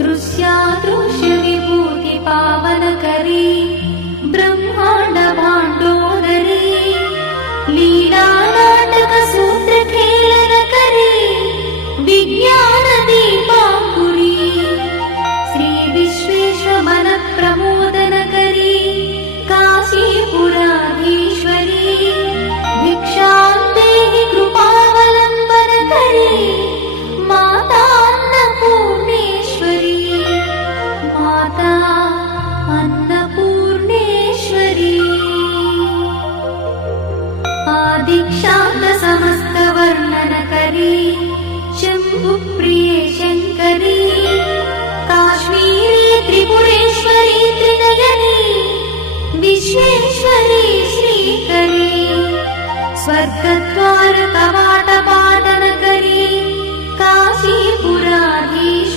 दृश्यादृश्य विभूति पावनकरी ब्रह्मांड भांडोदरी लीला नाटक सूत्र खेलन करी विज्ञान दीपांकुरी श्री विश्वेश्वर मन प्रमोदन करी काशीपुराधीश्वरी भिक्षां देहि कृपावलंबन करी माता अन्नपूर्णेश्वरी माता अन्नपूर्णेश्वरी आदिक्षांत समस्त वर्णन करी शंभुप्रिये शंकरी काश्मीरी त्रिपुरेश्वरी त्रिनयनी विश्वेश्वरी श्रीकरी स्वर्गद्वार कवाट